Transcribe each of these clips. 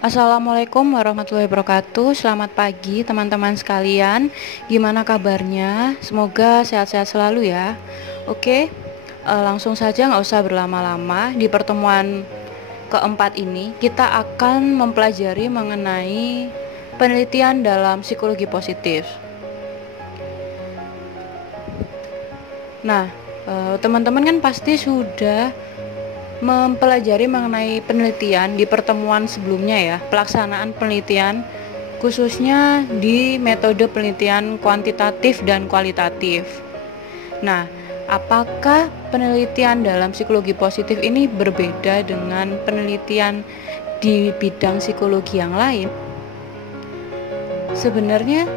Assalamualaikum warahmatullahi wabarakatuh. Selamat pagi teman-teman sekalian. Gimana kabarnya? Semoga sehat-sehat selalu ya. Oke, langsung saja nggak usah berlama-lama. Di pertemuan keempat ini kita akan mempelajari mengenai penelitian dalam psikologi positif. Nah, teman-teman kan pasti sudah mempelajari mengenai penelitian di pertemuan sebelumnya ya, pelaksanaan penelitian khususnya di metode penelitian kuantitatif dan kualitatif. Nah, apakah penelitian dalam psikologi positif ini berbeda dengan penelitian di bidang psikologi yang lain? Sebenarnya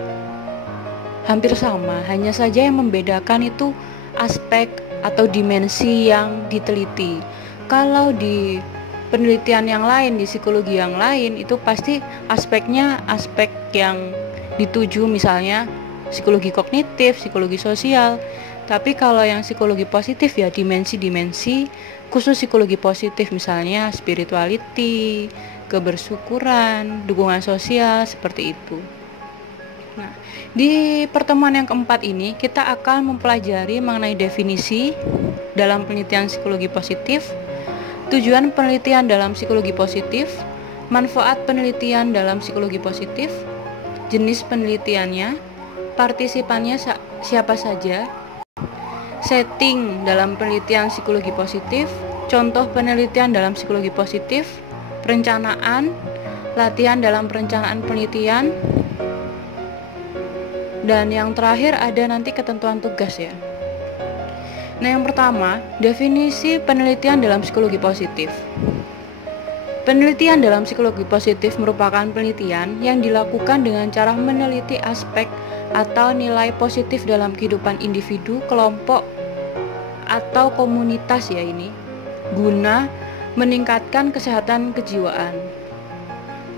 hampir sama, hanya saja yang membedakan itu aspek atau dimensi yang diteliti. Kalau di penelitian yang lain, di psikologi yang lain, itu pasti aspeknya aspek yang dituju, misalnya psikologi kognitif, psikologi sosial. Tapi kalau yang psikologi positif ya dimensi-dimensi khusus psikologi positif, misalnya spirituality, kebersyukuran, dukungan sosial, seperti itu. Nah, di pertemuan yang keempat ini kita akan mempelajari mengenai definisi dalam penelitian psikologi positif, tujuan penelitian dalam psikologi positif, manfaat penelitian dalam psikologi positif, jenis penelitiannya, partisipannya siapa saja, setting dalam penelitian psikologi positif, contoh penelitian dalam psikologi positif, perencanaan, latihan dalam perencanaan penelitian, dan yang terakhir ada nanti ketentuan tugas ya. Nah, yang pertama, definisi penelitian dalam psikologi positif. Penelitian dalam psikologi positif merupakan penelitian yang dilakukan dengan cara meneliti aspek atau nilai positif dalam kehidupan individu, kelompok, atau komunitas ya ini, guna meningkatkan kesehatan kejiwaan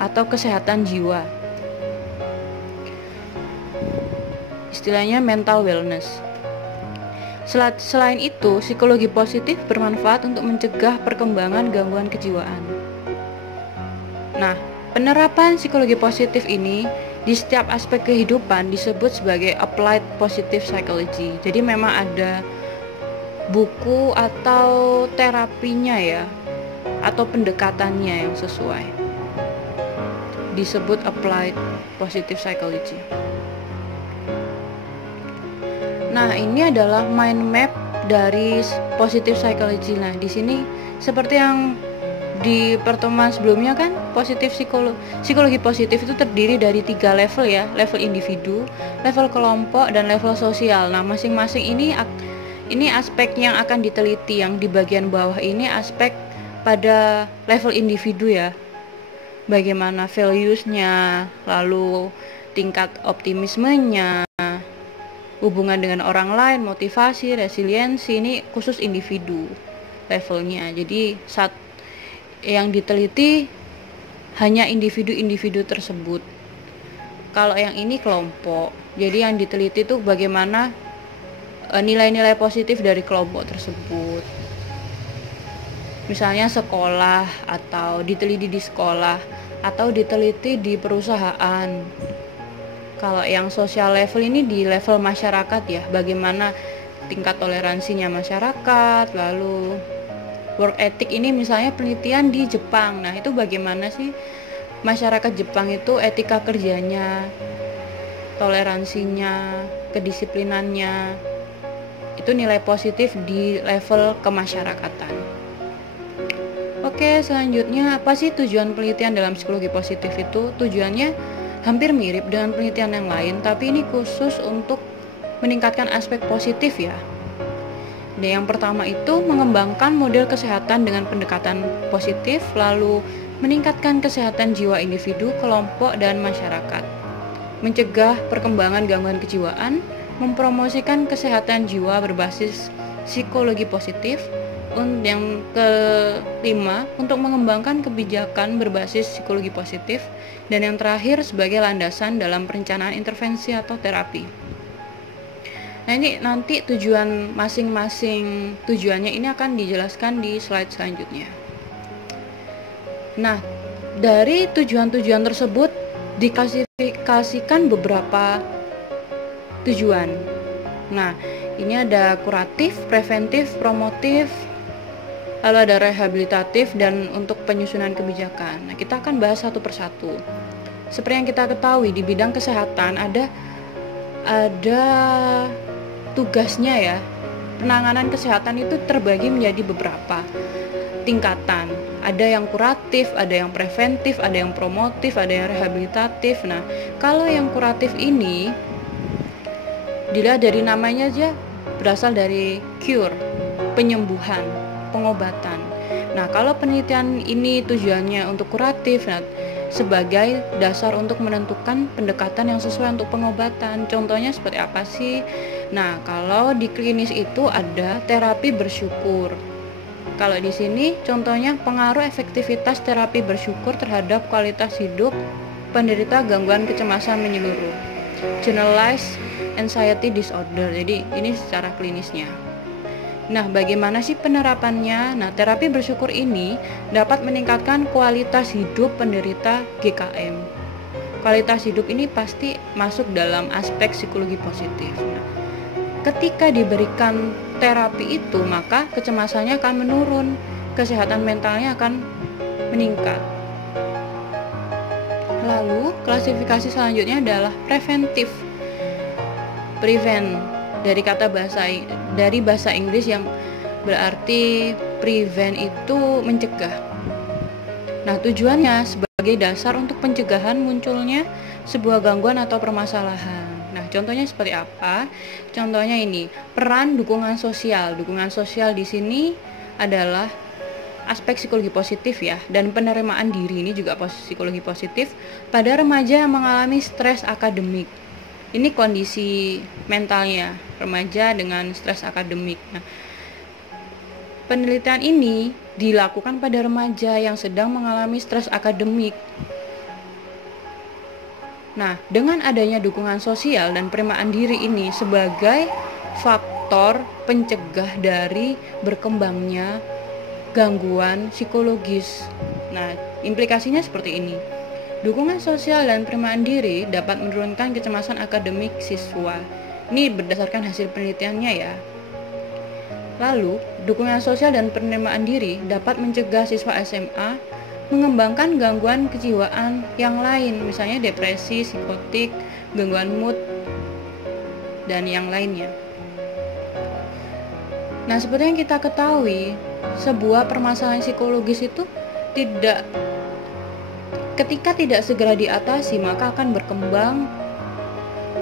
atau kesehatan jiwa. Istilahnya mental wellness. Selain itu, psikologi positif bermanfaat untuk mencegah perkembangan gangguan kejiwaan. Nah, penerapan psikologi positif ini di setiap aspek kehidupan disebut sebagai applied positive psychology. Jadi memang ada buku atau terapinya ya, atau pendekatannya yang sesuai. Disebut applied positive psychology. Nah, ini adalah mind map dari positive psychology. Nah, di sini seperti yang di pertemuan sebelumnya kan, psikologi positif itu terdiri dari 3 level ya, level individu, level kelompok, dan level sosial. Nah, masing-masing ini aspek yang akan diteliti. Yang di bagian bawah ini aspek pada level individu ya, bagaimana values-nya, lalu tingkat optimismenya, hubungan dengan orang lain, motivasi, resiliensi, ini khusus individu levelnya. Jadi yang diteliti hanya individu-individu tersebut. Kalau yang ini kelompok, jadi yang diteliti itu bagaimana nilai-nilai positif dari kelompok tersebut. Misalnya sekolah, atau diteliti di sekolah, atau diteliti di perusahaan. Kalau yang social level ini di level masyarakat ya, bagaimana tingkat toleransinya masyarakat, lalu work ethic ini misalnya penelitian di Jepang. Nah, itu bagaimana sih masyarakat Jepang itu etika kerjanya, toleransinya, kedisiplinannya. Itu nilai positif di level kemasyarakatan. Oke, selanjutnya apa sih tujuan penelitian dalam psikologi positif itu? Tujuannya hampir mirip dengan penelitian yang lain, tapi ini khusus untuk meningkatkan aspek positif ya. Dan yang pertama itu mengembangkan model kesehatan dengan pendekatan positif, lalu meningkatkan kesehatan jiwa individu, kelompok, dan masyarakat, mencegah perkembangan gangguan kejiwaan, mempromosikan kesehatan jiwa berbasis psikologi positif. Yang kelima, untuk mengembangkan kebijakan berbasis psikologi positif. Dan yang terakhir, sebagai landasan dalam perencanaan intervensi atau terapi. Nah, ini nanti tujuan masing-masing tujuannya ini akan dijelaskan di slide selanjutnya. Nah, Dari tujuan-tujuan tersebut diklasifikasikan beberapa tujuan. Nah, ini ada kuratif, preventif, promotif, lalu ada rehabilitatif, dan untuk penyusunan kebijakan. Nah, kita akan bahas satu persatu. Seperti yang kita ketahui, di bidang kesehatan ada tugasnya ya. Penanganan kesehatan itu terbagi menjadi beberapa tingkatan. Ada yang kuratif, ada yang preventif, ada yang promotif, ada yang rehabilitatif. Nah, kalau yang kuratif ini dilihat dari namanya aja, berasal dari cure, penyembuhan, pengobatan. Nah, kalau penelitian ini tujuannya untuk kuratif, nah, sebagai dasar untuk menentukan pendekatan yang sesuai untuk pengobatan. Contohnya seperti apa sih? Nah, kalau di klinis itu ada terapi bersyukur. Kalau di sini contohnya pengaruh efektivitas terapi bersyukur terhadap kualitas hidup penderita gangguan kecemasan menyeluruh, generalized anxiety disorder. Jadi ini secara klinisnya. Nah, bagaimana sih penerapannya? Nah, terapi bersyukur ini dapat meningkatkan kualitas hidup penderita GKM. Kualitas hidup ini pasti masuk dalam aspek psikologi positif. Nah, ketika diberikan terapi itu, maka kecemasannya akan menurun, kesehatan mentalnya akan meningkat. Lalu, klasifikasi selanjutnya adalah preventif. Prevent dari bahasa Inggris yang berarti prevent itu mencegah. Nah, tujuannya sebagai dasar untuk pencegahan munculnya sebuah gangguan atau permasalahan. Nah, contohnya seperti apa? Contohnya ini, peran dukungan sosial. Dukungan sosial di sini adalah aspek psikologi positif ya, dan penerimaan diri ini juga psikologi positif pada remaja yang mengalami stres akademik. Ini kondisi mentalnya remaja dengan stres akademik. Nah, penelitian ini dilakukan pada remaja yang sedang mengalami stres akademik. Nah, dengan adanya dukungan sosial dan penerimaan diri ini sebagai faktor pencegah dari berkembangnya gangguan psikologis. Nah, implikasinya seperti ini. Dukungan sosial dan penerimaan diri dapat menurunkan kecemasan akademik siswa. Ini berdasarkan hasil penelitiannya ya. Lalu, dukungan sosial dan penerimaan diri dapat mencegah siswa SMA mengembangkan gangguan kejiwaan yang lain, misalnya depresi, psikotik, gangguan mood, dan yang lainnya. Nah, seperti yang kita ketahui, sebuah permasalahan psikologis itu ketika tidak segera diatasi, maka akan berkembang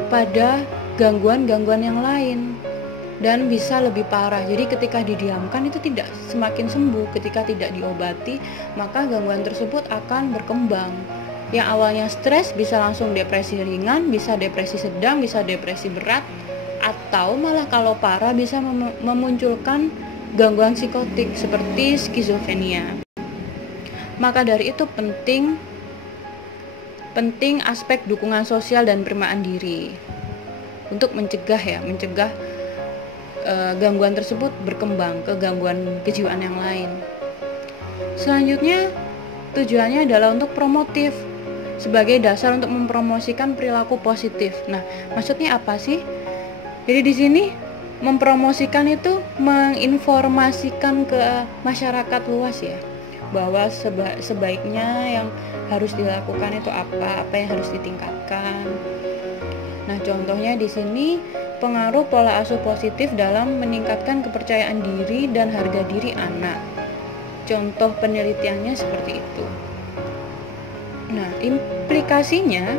pada gangguan-gangguan yang lain dan bisa lebih parah. Jadi ketika didiamkan itu tidak semakin sembuh, ketika tidak diobati, maka gangguan tersebut akan berkembang. Yang awalnya stres bisa langsung depresi ringan, bisa depresi sedang, bisa depresi berat, atau malah kalau parah bisa memunculkan gangguan psikotik seperti skizofrenia. Maka dari itu penting aspek dukungan sosial dan penerimaan diri untuk mencegah gangguan tersebut berkembang ke gangguan kejiwaan yang lain. Selanjutnya, tujuannya adalah untuk promotif sebagai dasar untuk mempromosikan perilaku positif. Nah, maksudnya apa sih? Jadi di sini mempromosikan itu menginformasikan ke masyarakat luas ya, bahwa sebaiknya yang harus dilakukan itu apa yang harus ditingkatkan. Nah, contohnya di sini pengaruh pola asuh positif dalam meningkatkan kepercayaan diri dan harga diri anak. Contoh penelitiannya seperti itu. Nah, implikasinya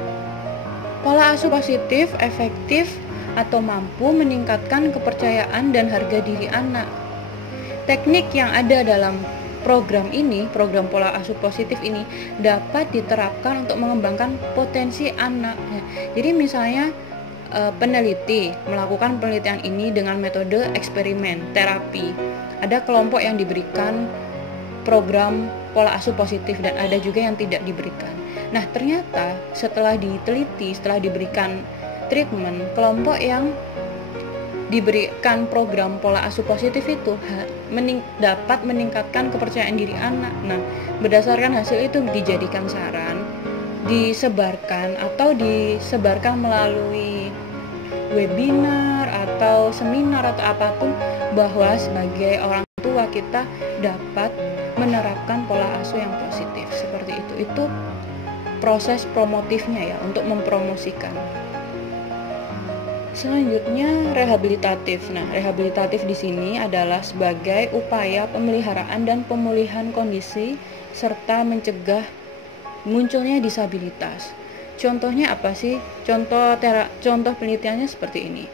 pola asuh positif efektif atau mampu meningkatkan kepercayaan dan harga diri anak. Teknik yang ada dalam program pola asuh positif ini dapat diterapkan untuk mengembangkan potensi anak. Jadi misalnya peneliti melakukan penelitian ini dengan metode eksperimen terapi. Ada kelompok yang diberikan program pola asuh positif dan ada juga yang tidak diberikan. Nah, ternyata setelah diteliti, setelah diberikan treatment, kelompok yang diberikan program pola asuh positif itu dapat meningkatkan kepercayaan diri anak. Nah, berdasarkan hasil itu dijadikan saran, disebarkan melalui webinar atau seminar atau apapun, bahwa sebagai orang tua kita dapat menerapkan pola asuh yang positif seperti itu. Itu proses promotifnya ya, untuk mempromosikan. Selanjutnya rehabilitatif. Nah, rehabilitatif di sini adalah sebagai upaya pemeliharaan dan pemulihan kondisi serta mencegah munculnya disabilitas. Contohnya apa sih? Contoh penelitiannya seperti ini.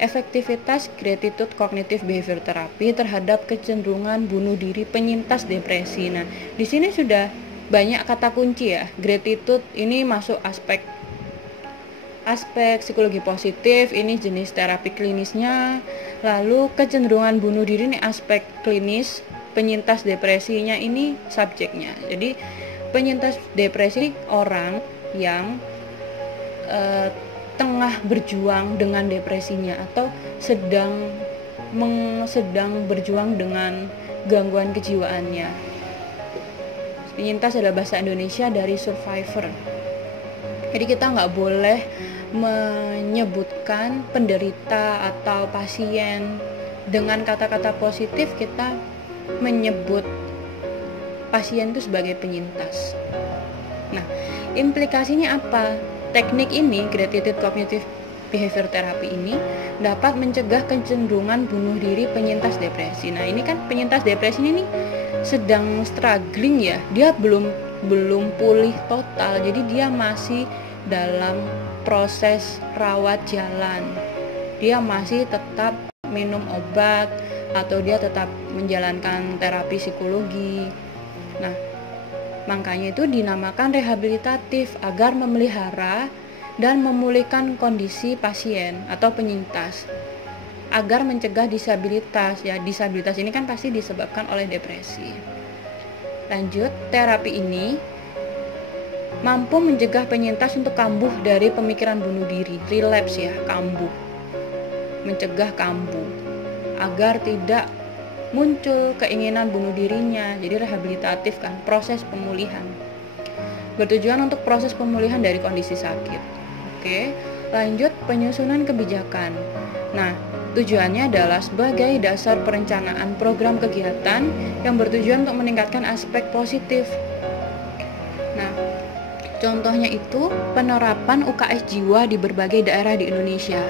Efektivitas gratitude cognitive behavior therapy terhadap kecenderungan bunuh diri penyintas depresi. Nah, di sini sudah banyak kata kunci ya. Gratitude ini masuk aspek psikologi positif, ini jenis terapi klinisnya. Lalu kecenderungan bunuh diri ini aspek klinis, penyintas depresinya ini subjeknya. Jadi penyintas depresi orang yang tengah berjuang dengan depresinya atau sedang berjuang dengan gangguan kejiwaannya. Penyintas adalah bahasa Indonesia dari survivor. Jadi kita nggak boleh menyebutkan penderita atau pasien dengan kata-kata positif. Kita menyebut pasien itu sebagai penyintas. Nah, implikasinya apa? Teknik ini, gratitude cognitive behavior therapy ini dapat mencegah kecenderungan bunuh diri penyintas depresi. Nah, ini kan penyintas depresi ini sedang struggling ya. Dia belum pulih total. Jadi dia masih dalam proses rawat jalan. Dia masih tetap minum obat atau dia tetap menjalankan terapi psikologi. Nah, makanya itu dinamakan rehabilitatif, agar memelihara dan memulihkan kondisi pasien atau penyintas, agar mencegah disabilitas. Ya, disabilitas ini kan pasti disebabkan oleh depresi. Lanjut, terapi ini mampu mencegah penyintas untuk kambuh dari pemikiran bunuh diri, relapse ya, kambuh. Mencegah kambuh agar tidak muncul keinginan bunuh dirinya. Jadi rehabilitatif kan, proses pemulihan. Bertujuan untuk proses pemulihan dari kondisi sakit. Oke, lanjut penyusunan kebijakan. Nah, tujuannya adalah sebagai dasar perencanaan program kegiatan yang bertujuan untuk meningkatkan aspek positif. Nah, contohnya itu penerapan UKS jiwa di berbagai daerah di Indonesia.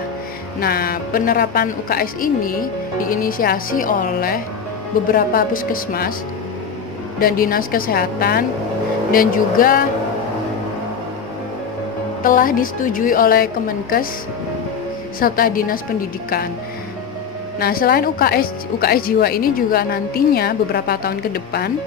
Nah, penerapan UKS ini diinisiasi oleh beberapa puskesmas dan dinas kesehatan, dan juga telah disetujui oleh Kemenkes serta dinas pendidikan. Nah, selain UKS jiwa ini juga nantinya beberapa tahun ke depan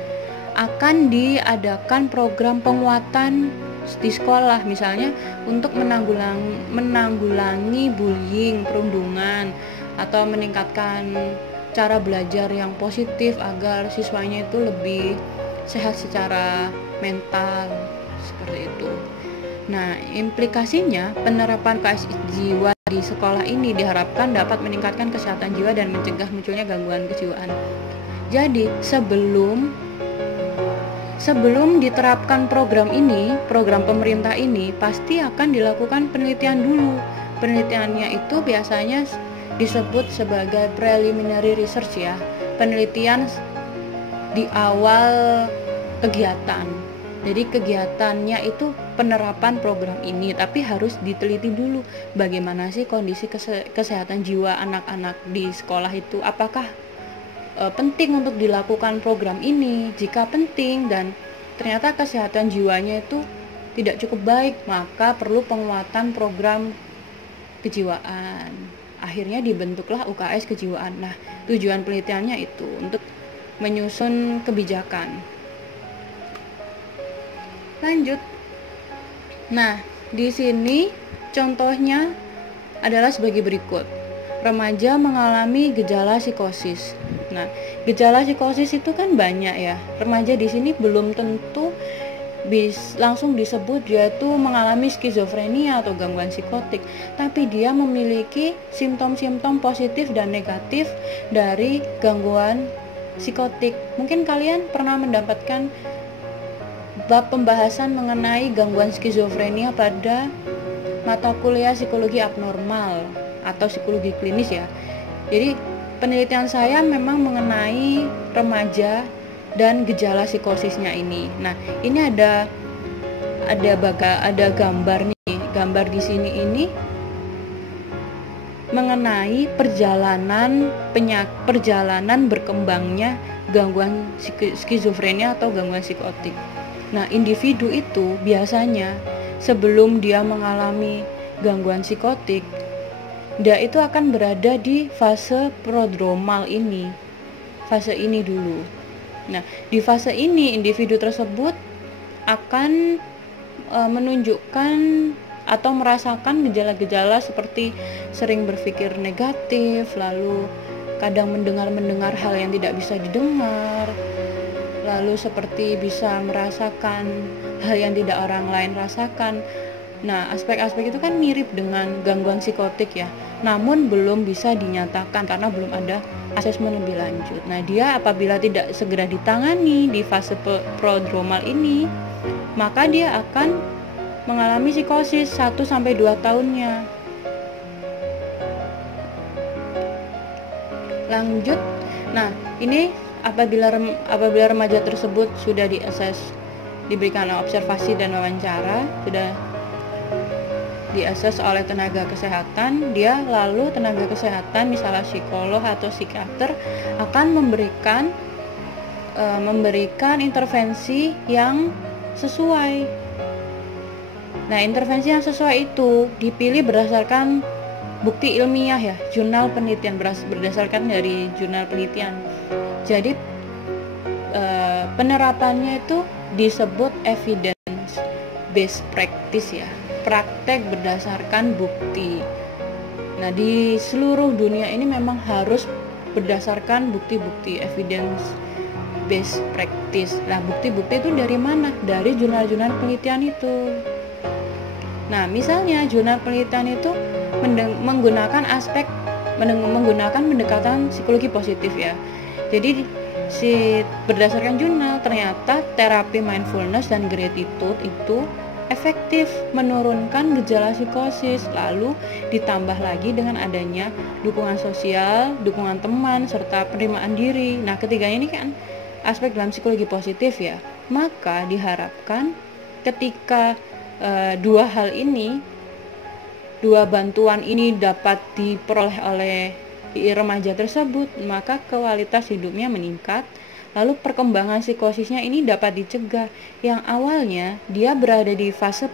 akan diadakan program penguatan di sekolah, misalnya untuk menanggulangi bullying, perundungan, atau meningkatkan cara belajar yang positif agar siswanya itu lebih sehat secara mental, seperti itu. Nah, implikasinya penerapan UKS jiwa di sekolah ini diharapkan dapat meningkatkan kesehatan jiwa dan mencegah munculnya gangguan kejiwaan. Jadi sebelum diterapkan program pemerintah ini pasti akan dilakukan penelitian dulu. Penelitiannya itu biasanya disebut sebagai preliminary research ya, penelitian di awal kegiatan. Jadi kegiatannya itu penerapan program ini, tapi harus diteliti dulu bagaimana sih kondisi kesehatan jiwa anak-anak di sekolah itu, apakah penting untuk dilakukan program ini. Jika penting dan ternyata kesehatan jiwanya itu tidak cukup baik, maka perlu penguatan program kejiwaan. Akhirnya dibentuklah UKS kejiwaan. Nah, tujuan penelitiannya itu untuk menyusun kebijakan. Lanjut. Nah, di sini contohnya adalah sebagai berikut. Remaja mengalami gejala psikosis. Nah, gejala psikosis itu kan banyak ya. Remaja di sini belum tentu langsung disebut dia tuh mengalami skizofrenia atau gangguan psikotik, tapi dia memiliki simptom-simptom positif dan negatif dari gangguan psikotik. Mungkin kalian pernah mendapatkan bab pembahasan mengenai gangguan skizofrenia pada mata kuliah psikologi abnormal atau psikologi klinis ya. Jadi penelitian saya memang mengenai remaja dan gejala psikosisnya ini. Nah, ini ada gambar nih. Gambar di sini ini mengenai perjalanan berkembangnya gangguan skizofrenia atau gangguan psikotik. Nah, individu itu biasanya sebelum dia mengalami gangguan psikotik, dia itu akan berada di fase prodromal ini. Fase ini dulu. Nah, di fase ini individu tersebut akan menunjukkan atau merasakan gejala-gejala seperti sering berpikir negatif, lalu kadang mendengar hal yang tidak bisa didengar, lalu seperti bisa merasakan hal yang tidak orang lain rasakan. Nah, aspek-aspek itu kan mirip dengan gangguan psikotik ya, namun belum bisa dinyatakan karena belum ada asesmen lebih lanjut. Nah, dia apabila tidak segera ditangani di fase prodromal ini, maka dia akan mengalami psikosis 1-2 tahunnya. Lanjut. Nah, ini apabila remaja tersebut sudah diberikan observasi dan wawancara, sudah diakses oleh tenaga kesehatan, dia lalu tenaga kesehatan misalnya psikolog atau psikiater akan memberikan intervensi yang sesuai. Nah, intervensi yang sesuai itu dipilih berdasarkan bukti ilmiah ya, jurnal penelitian, berdasarkan dari jurnal penelitian. Jadi penerapannya itu disebut evidence based practice ya, praktek berdasarkan bukti. Nah, di seluruh dunia ini memang harus berdasarkan bukti-bukti, evidence based practice. Nah, bukti-bukti itu dari mana? Dari jurnal-jurnal penelitian itu. Nah, misalnya jurnal penelitian itu menggunakan pendekatan psikologi positif ya. Jadi berdasarkan jurnal ternyata terapi mindfulness dan gratitude itu efektif menurunkan gejala psikosis, lalu ditambah lagi dengan adanya dukungan sosial, dukungan teman, serta penerimaan diri. Nah, ketiganya ini kan aspek dalam psikologi positif ya. Maka diharapkan ketika dua bantuan ini dapat diperoleh oleh remaja tersebut, maka kualitas hidupnya meningkat, lalu perkembangan psikosisnya ini dapat dicegah. Yang awalnya dia berada di fase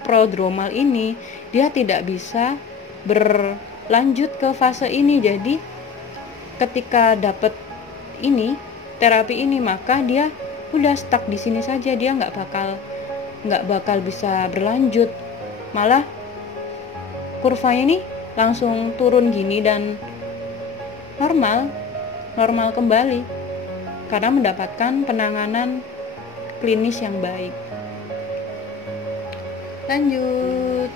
prodromal ini, dia tidak bisa berlanjut ke fase ini. Jadi ketika dapat terapi ini, maka dia udah stuck di sini saja, dia nggak bakal bisa berlanjut, malah kurvanya ini langsung turun gini dan normal kembali karena mendapatkan penanganan klinis yang baik. Lanjut.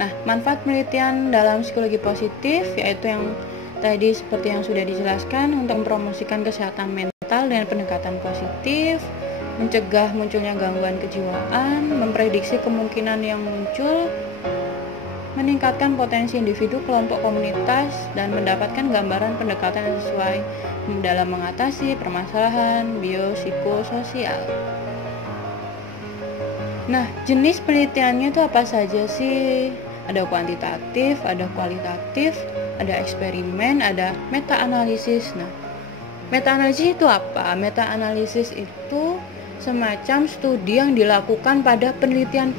Nah, manfaat penelitian dalam psikologi positif yaitu yang tadi seperti yang sudah dijelaskan, untuk mempromosikan kesehatan mental dengan pendekatan positif, mencegah munculnya gangguan kejiwaan, memprediksi kemungkinan yang muncul, meningkatkan potensi individu, kelompok, komunitas, dan mendapatkan gambaran pendekatan yang sesuai dalam mengatasi permasalahan biopsikososial. Nah, jenis penelitiannya itu apa saja sih? Ada kuantitatif, ada kualitatif, ada eksperimen, ada meta-analisis. Nah, meta-analisis itu apa? Meta-analisis itu semacam studi yang dilakukan pada penelitian.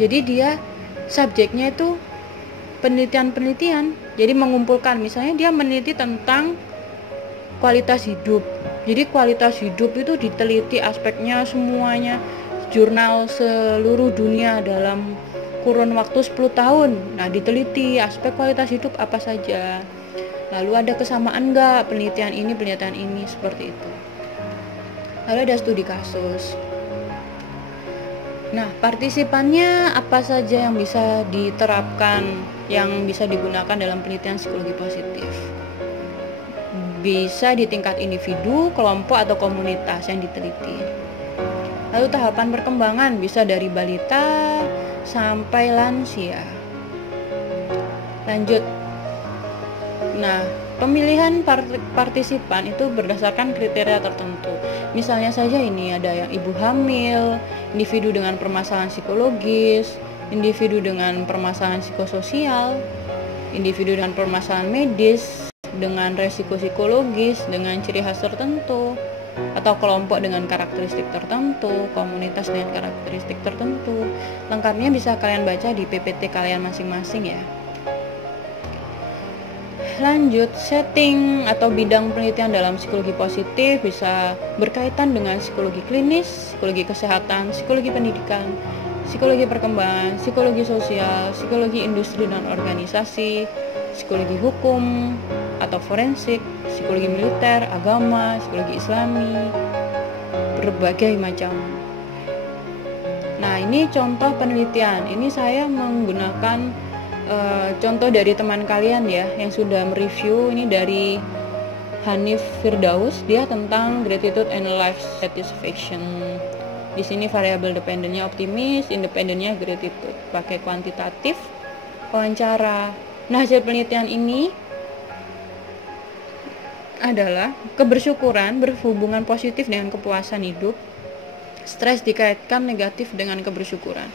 Jadi dia subjeknya itu penelitian. Jadi mengumpulkan, misalnya dia meneliti tentang kualitas hidup. Jadi kualitas hidup itu diteliti aspeknya semuanya, jurnal seluruh dunia dalam kurun waktu 10 tahun. Nah, diteliti aspek kualitas hidup apa saja. Lalu ada kesamaan enggak penelitian ini, seperti itu. Lalu ada studi kasus. Nah, partisipannya apa saja yang bisa diterapkan, yang bisa digunakan dalam penelitian psikologi positif? bisa di tingkat individu, kelompok, atau komunitas yang diteliti. Lalu tahapan perkembangan bisa dari balita sampai lansia. Lanjut. Nah, pemilihan partisipan itu berdasarkan kriteria tertentu. Misalnya saja ini ada yang ibu hamil, individu dengan permasalahan psikologis, individu dengan permasalahan psikososial, individu dengan permasalahan medis, dengan resiko psikologis, dengan ciri khas tertentu, atau kelompok dengan karakteristik tertentu, komunitas dengan karakteristik tertentu. Lengkapnya bisa kalian baca di PPT kalian masing-masing ya. Lanjut, setting atau bidang penelitian dalam psikologi positif bisa berkaitan dengan psikologi klinis, psikologi kesehatan, psikologi pendidikan, psikologi perkembangan, psikologi sosial, psikologi industri dan organisasi, psikologi hukum atau forensik, psikologi militer, agama, psikologi islami, berbagai macam. Nah, ini contoh penelitian. Ini saya menggunakan contoh dari teman kalian ya yang sudah mereview. Ini dari Hanif Firdaus, dia tentang gratitude and life satisfaction. Di sini variabel dependennya optimis, independennya gratitude, pakai kuantitatif wawancara. Nah, hasil penelitian ini adalah kebersyukuran berhubungan positif dengan kepuasan hidup. Stres dikaitkan negatif dengan kebersyukuran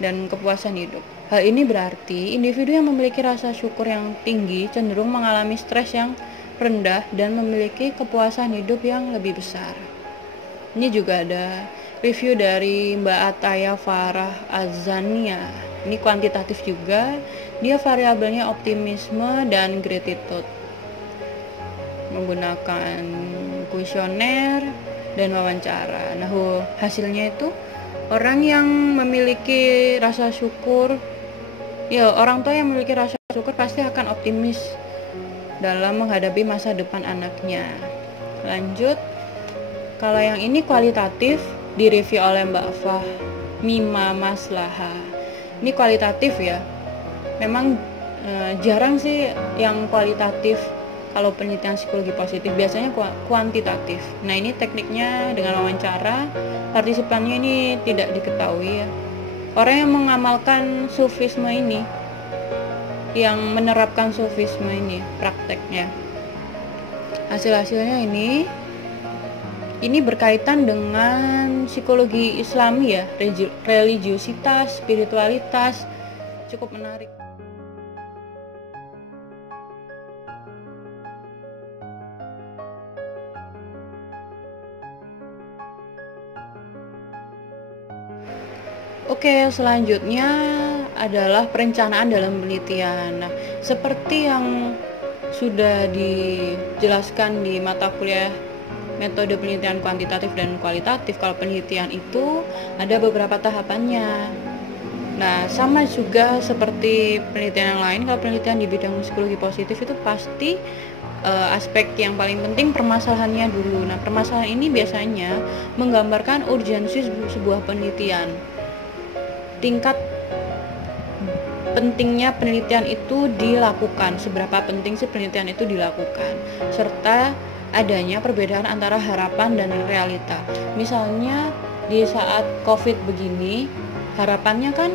dan kepuasan hidup. Hal ini berarti individu yang memiliki rasa syukur yang tinggi cenderung mengalami stres yang rendah dan memiliki kepuasan hidup yang lebih besar. Ini juga ada review dari Mbak Ataya Farah Azania. Ini kuantitatif juga, dia variabelnya optimisme dan gratitude, menggunakan kuesioner dan wawancara. Nah, hasilnya itu orang yang memiliki rasa syukur, ya orang tua yang memiliki rasa syukur pasti akan optimis dalam menghadapi masa depan anaknya. Lanjut, kalau yang ini kualitatif, direview oleh Mbak Fahmima Maslaha. Ini kualitatif ya, memang jarang sih yang kualitatif. Kalau penelitian psikologi positif biasanya kuantitatif. Nah, ini tekniknya dengan wawancara, partisipannya ini tidak diketahui ya. Orang yang mengamalkan sufisme ini, yang menerapkan sufisme ini prakteknya. Hasil-hasilnya ini berkaitan dengan psikologi Islami ya, religiusitas, spiritualitas, cukup menarik. Oke, selanjutnya adalah perencanaan dalam penelitian. Nah, seperti yang sudah dijelaskan di mata kuliah metode penelitian kuantitatif dan kualitatif, kalau penelitian itu ada beberapa tahapannya. Nah, sama juga seperti penelitian yang lain, kalau penelitian di bidang psikologi positif itu pasti aspek yang paling penting permasalahannya dulu. Nah, permasalahan ini biasanya menggambarkan urgensi sebuah penelitian. Tingkat pentingnya penelitian itu dilakukan, seberapa penting sih penelitian itu dilakukan, serta adanya perbedaan antara harapan dan realita. Misalnya di saat COVID begini, harapannya kan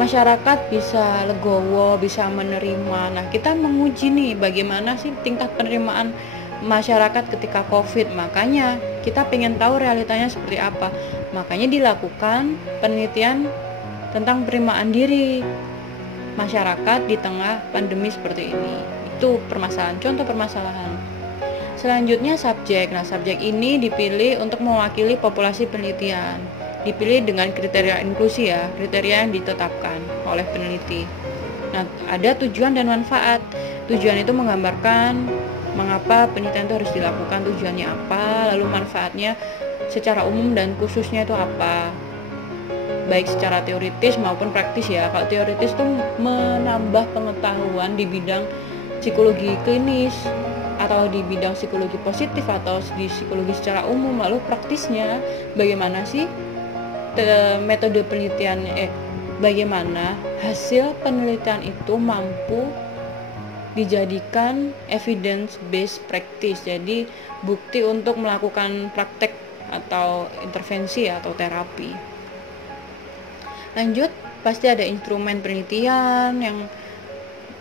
masyarakat bisa legowo, bisa menerima. Nah, kita menguji nih bagaimana sih tingkat penerimaan masyarakat ketika COVID. Makanya kita pengen tahu realitanya seperti apa. Makanya dilakukan penelitian tentang penerimaan diri masyarakat di tengah pandemi seperti ini. Itu permasalahan, contoh permasalahan. Selanjutnya subjek. Nah, subjek ini dipilih untuk mewakili populasi penelitian. Dipilih dengan kriteria inklusi ya, kriteria yang ditetapkan oleh peneliti. Nah, ada tujuan dan manfaat. Tujuan itu menggambarkan mengapa penelitian itu harus dilakukan, tujuannya apa, lalu manfaatnya secara umum dan khususnya itu apa, baik secara teoritis maupun praktis ya. Kalau teoritis itu menambah pengetahuan di bidang psikologi klinis atau di bidang psikologi positif atau di psikologi secara umum. Lalu praktisnya bagaimana sih metode penelitian, bagaimana hasil penelitian itu mampu dijadikan evidence based practice, jadi bukti untuk melakukan praktek atau intervensi atau terapi. Lanjut, pasti ada instrumen penelitian yang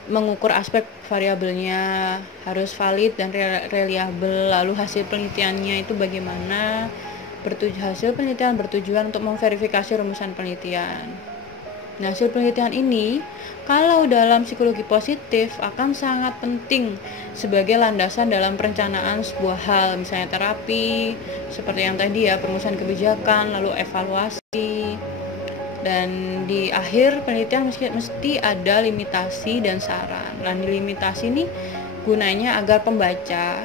mengukur aspek variabelnya harus valid dan reliable. Lalu hasil penelitiannya itu bagaimana? Hasil penelitian bertujuan untuk memverifikasi rumusan penelitian. Nah, hasil penelitian ini kalau dalam psikologi positif akan sangat penting sebagai landasan dalam perencanaan sebuah hal, misalnya terapi, seperti yang tadi ya, perumusan kebijakan, lalu evaluasi. Dan di akhir penelitian mesti ada limitasi dan saran. Dan limitasi ini gunanya agar pembaca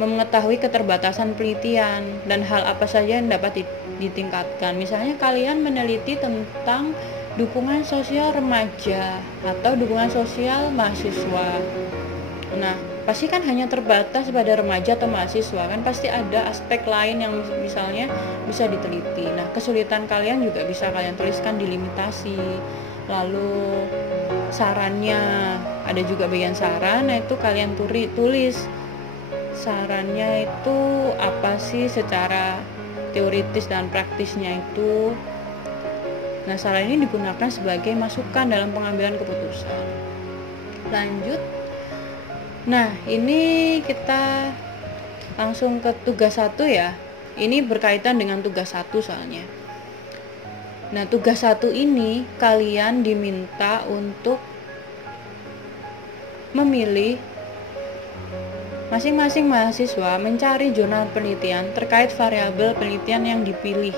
mengetahui keterbatasan penelitian dan hal apa saja yang dapat ditingkatkan. Misalnya kalian meneliti tentang dukungan sosial remaja atau dukungan sosial mahasiswa. Nah, pasti kan hanya terbatas pada remaja atau mahasiswa, kan pasti ada aspek lain yang misalnya bisa diteliti. Nah, kesulitan kalian juga bisa kalian tuliskan di limitasi. Lalu sarannya, ada juga bagian saran, nah itu kalian tulis sarannya itu apa sih secara teoritis dan praktisnya itu. Nah, saran ini digunakan sebagai masukan dalam pengambilan keputusan. Lanjut. Nah, ini kita langsung ke tugas 1 ya. Ini berkaitan dengan tugas 1 soalnya. Nah, tugas 1 ini kalian diminta untuk memilih, masing-masing mahasiswa mencari jurnal penelitian terkait variabel penelitian yang dipilih.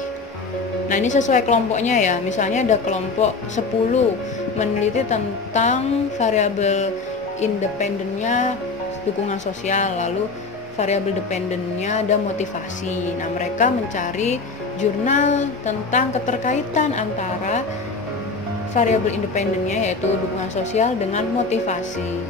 Nah, ini sesuai kelompoknya ya. Misalnya ada kelompok 10 meneliti tentang variabel independennya dukungan sosial, lalu variabel dependennya ada motivasi. Nah, mereka mencari jurnal tentang keterkaitan antara variabel independennya yaitu dukungan sosial dengan motivasi.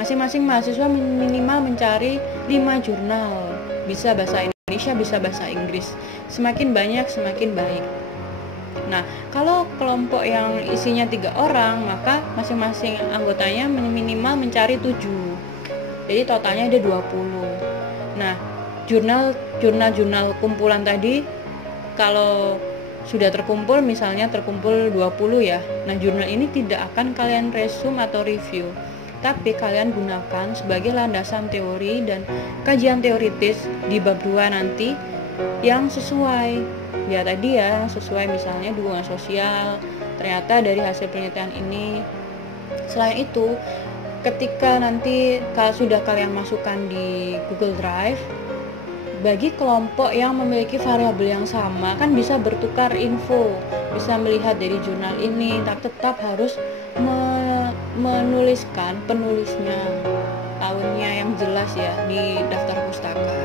Masing-masing mahasiswa minimal mencari 5 jurnal, bisa bahasa Indonesia, bisa bahasa Inggris. Semakin banyak semakin baik. Nah, kalau kelompok yang isinya 3 orang, maka masing-masing anggotanya minimal mencari 7. Jadi totalnya ada 20. Nah, jurnal kumpulan tadi kalau sudah terkumpul, misalnya terkumpul 20 ya. Nah, jurnal ini tidak akan kalian resume atau review, tapi kalian gunakan sebagai landasan teori dan kajian teoritis di bab 2 nanti yang sesuai. Ya tadi ya, sesuai misalnya dukungan sosial, ternyata dari hasil penelitian ini. Selain itu, ketika nanti sudah kalian masukkan di Google Drive, bagi kelompok yang memiliki variabel yang sama kan bisa bertukar info, bisa melihat dari jurnal ini, tapi tetap harus menuliskan penulisnya, tahunnya yang jelas ya di daftar pustaka.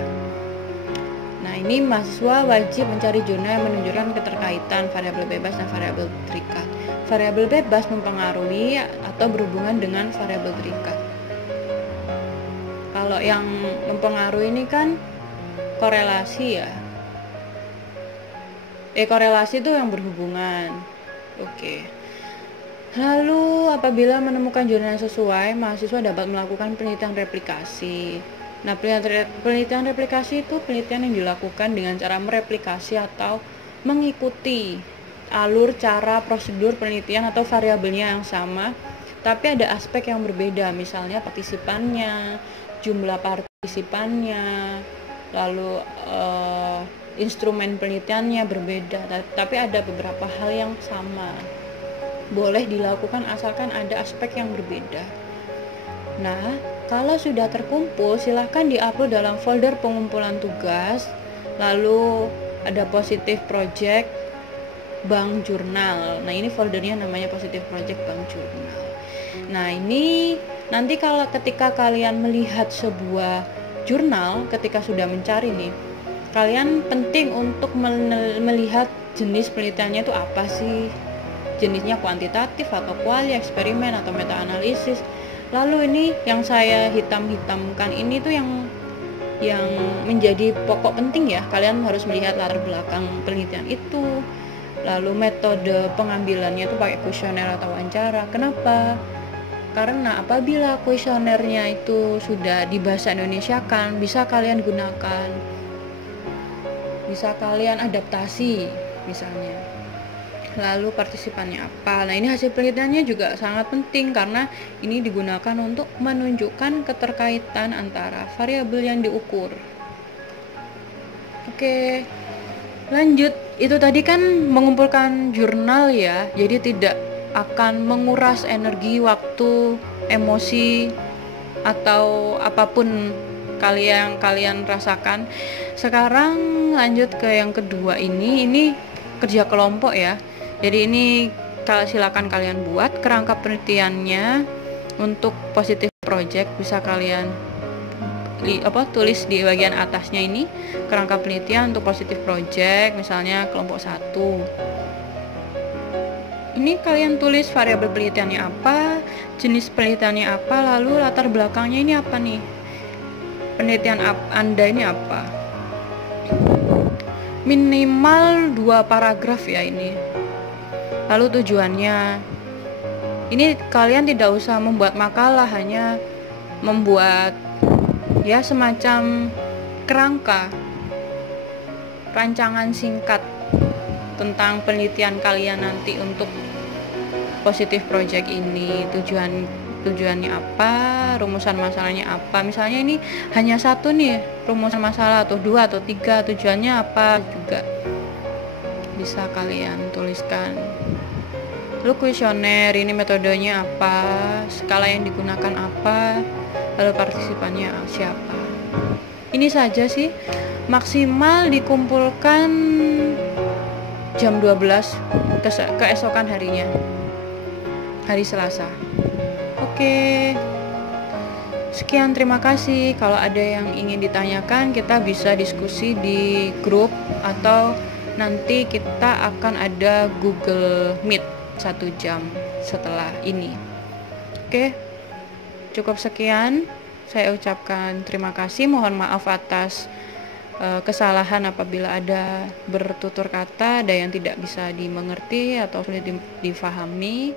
Nah, ini mahasiswa wajib mencari jurnal yang menunjukkan keterkaitan variabel bebas dan variabel terikat. Variabel bebas mempengaruhi atau berhubungan dengan variabel terikat. Kalau yang mempengaruhi ini kan korelasi ya. Korelasi itu yang berhubungan. Oke. Lalu apabila menemukan jurnal yang sesuai, mahasiswa dapat melakukan penelitian replikasi. Nah, penelitian replikasi itu penelitian yang dilakukan dengan cara mereplikasi atau mengikuti alur, cara, prosedur penelitian atau variabelnya yang sama, tapi ada aspek yang berbeda, misalnya partisipannya, jumlah partisipannya, lalu instrumen penelitiannya berbeda, tapi ada beberapa hal yang sama. Boleh dilakukan asalkan ada aspek yang berbeda. Nah, kalau sudah terkumpul, silahkan diupload dalam folder pengumpulan tugas, lalu ada positive project, bank jurnal. Nah, ini foldernya namanya positive project, bank jurnal. Nah, ini nanti kalau ketika kalian melihat sebuah jurnal, ketika sudah mencari nih, kalian penting untuk melihat jenis penelitiannya itu apa sih, jenisnya kuantitatif atau kuali, eksperimen atau meta-analisis. Lalu ini yang saya hitamkan ini tuh yang menjadi pokok penting ya, kalian harus melihat latar belakang penelitian itu. Lalu metode pengambilannya itu pakai kuesioner atau wawancara. Kenapa? Karena apabila kuesionernya itu sudah dibahasa Indonesia kan, bisa kalian gunakan, bisa kalian adaptasi misalnya. Lalu partisipannya apa? Nah, ini hasil penelitiannya juga sangat penting karena ini digunakan untuk menunjukkan keterkaitan antara variabel yang diukur. Oke, lanjut. Itu tadi kan mengumpulkan jurnal ya, jadi tidak akan menguras energi, waktu, emosi, atau apapun kalian rasakan. Sekarang lanjut ke yang kedua, ini kerja kelompok ya. Jadi ini silakan kalian buat kerangka penelitiannya. Untuk positive project bisa kalian tulis di bagian atasnya ini, kerangka penelitian untuk positive project, misalnya kelompok 1. Ini kalian tulis variabel penelitiannya apa, jenis penelitiannya apa, lalu latar belakangnya ini apa nih, penelitian Anda ini apa. Minimal 2 paragraf ya ini. Lalu tujuannya, ini kalian tidak usah membuat makalah, hanya membuat ya semacam kerangka, rancangan singkat tentang penelitian kalian nanti untuk positive project ini. Tujuannya apa, rumusan masalahnya apa. Misalnya ini hanya 1 nih rumusan masalah, atau 2 atau 3, tujuannya apa juga bisa kalian tuliskan. Lalu kuesioner, ini metodenya apa, skala yang digunakan apa, lalu partisipannya siapa. Ini saja sih, maksimal dikumpulkan jam 12 keesokan harinya, hari Selasa. Oke, sekian, terima kasih. Kalau ada yang ingin ditanyakan, kita bisa diskusi di grup, atau nanti kita akan ada Google Meet 1 jam setelah ini. Oke, cukup sekian. Saya ucapkan terima kasih. Mohon maaf atas kesalahan apabila ada bertutur kata, ada yang tidak bisa dimengerti atau sulit difahami.